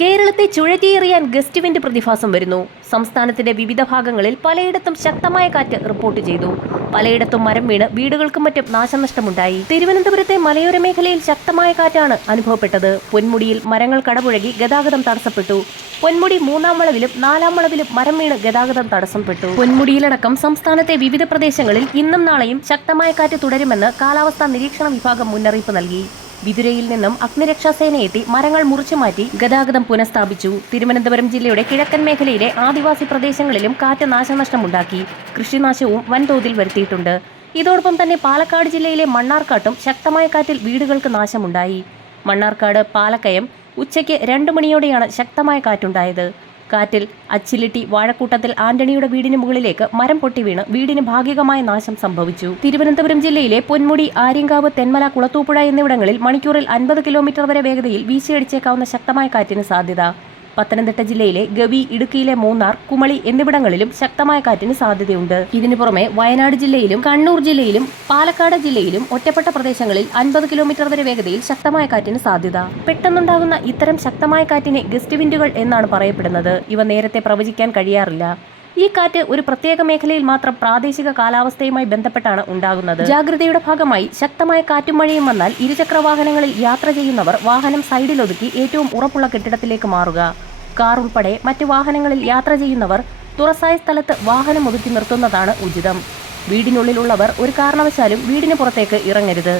കേരളത്തെ ചുഴറ്റിയെറിയാൻ guest wind പ്രതിഭാസം വരുന്നു. സംസ്ഥാനത്തിന്റെ വിവിധ ഭാഗങ്ങളിൽ പലയിടത്തും ശക്തമായ കാറ്റ് റിപ്പോർട്ട് ചെയ്തു. പലയിടത്തും മരം വീണ് വീടുകൾക്കും മറ്റും നാശനഷ്ടമുണ്ടായി. തിരുവനന്തപുരത്തെ മലയോര മേഖലയിൽ ശക്തമായ കാറ്റാണ് അനുഭവപ്പെട്ടത്. പൊന്മുടിയിൽ മരങ്ങൾ കടപുഴകി ഗതാഗതം തടസ്സപ്പെട്ടു. പൊന്മുടി 3-ാം വളവിലും 4-ാം വളവിലും മരം വീണ് ഗതാഗതം തടസ്സപ്പെട്ടു. പൊന്മുടിയിലടക്കം സംസ്ഥാനത്തെ വിവിധ പ്രദേശങ്ങളിൽ ഇന്നും നാളെയും ശക്തമായ കാറ്റ് തുടരുമെന്ന് കാലാവസ്ഥാ നിരീക്ഷണ വിഭാഗം മുന്നറിയിപ്പ് നൽകി. വിതുരയിൽ നിന്നും അഗ്നിരക്ഷാസേന എത്തി മരങ്ങൾ മുറിച്ചുമാറ്റി ഗതാഗതം പുനഃസ്ഥാപിച്ചു. തിരുവനന്തപുരം ജില്ലയുടെ കിഴക്കൻ മേഖലയിലെ ആദിവാസി പ്രദേശങ്ങളിലും കാറ്റ് നാശനഷ്ടമുണ്ടാക്കി. കൃഷിനാശവും വൻതോതിൽ വരുത്തിയിട്ടുണ്ട്. ഇതോടൊപ്പം തന്നെ പാലക്കാട് ജില്ലയിലെ മണ്ണാർക്കാട്ടും ശക്തമായ കാറ്റിൽ വീടുകൾക്ക് നാശമുണ്ടായി. മണ്ണാർക്കാട് പാലക്കയം ഉച്ചയ്ക്ക് 2 മണിയോടെയാണ് ശക്തമായ കാറ്റുണ്ടായത്. കാറ്റിൽ അച്ചിലിട്ടി വാഴക്കൂട്ടത്തിൽ ആന്റണിയുടെ വീടിന് മുകളിലേക്ക് മരം പൊട്ടി വീണ് വീടിന് ഭാഗികമായ നാശം സംഭവിച്ചു. തിരുവനന്തപുരം ജില്ലയിലെ പൊന്മുടി, ആര്യങ്കാവ്, തെന്മല, കുളത്തൂപ്പുഴ എന്നിവിടങ്ങളിൽ മണിക്കൂറിൽ 50 കിലോമീറ്റർ വരെ വേഗതയിൽ വീശിയടിച്ചേക്കാവുന്ന ശക്തമായ കാറ്റിന് സാധ്യത. പത്തനംതിട്ട ജില്ലയിലെ ഗവി, ഇടുക്കിയിലെ മൂന്നാർ, കുമളി എന്നിവിടങ്ങളിലും ശക്തമായ കാറ്റിന് സാധ്യതയുണ്ട്. ഇതിനു പുറമെ വയനാട് ജില്ലയിലും കണ്ണൂർ ജില്ലയിലും പാലക്കാട് ജില്ലയിലും ഒറ്റപ്പെട്ട പ്രദേശങ്ങളിൽ 50 കിലോമീറ്റർ വരെ വേഗതയിൽ ശക്തമായ കാറ്റിന് സാധ്യത. പെട്ടെന്നുണ്ടാകുന്ന ഇത്തരം ശക്തമായ കാറ്റിനെ ഗസ്റ്റ് വിൻഡുകൾ എന്നാണ് പറയപ്പെടുന്നത്. ഇവ നേരത്തെ പ്രവചിക്കാൻ കഴിയാറില്ല. ഈ കാറ്റ് ഒരു പ്രത്യേക മേഖലയിൽ മാത്രം പ്രാദേശിക കാലാവസ്ഥയുമായി ബന്ധപ്പെട്ടാണ് ഉണ്ടാകുന്നത്. ജാഗ്രതയുടെ ഭാഗമായി ശക്തമായ കാറ്റും മഴയും വന്നാൽ ഇരുചക്ര വാഹനങ്ങളിൽ യാത്ര ചെയ്യുന്നവർ വാഹനം സൈഡിലൊതുക്കി ഏറ്റവും ഉറപ്പുള്ള കെട്ടിടത്തിലേക്ക് മാറുക. കാർ ഉൾപ്പെടെ മറ്റു വാഹനങ്ങളിൽ യാത്ര ചെയ്യുന്നവർ തുറസായ സ്ഥലത്ത് വാഹനം ഒതുക്കി നിർത്തുന്നതാണ് ഉചിതം. വീടിനുള്ളിലുള്ളവർ ഒരു കാരണവശാലും വീടിന് പുറത്തേക്ക് ഇറങ്ങരുത്.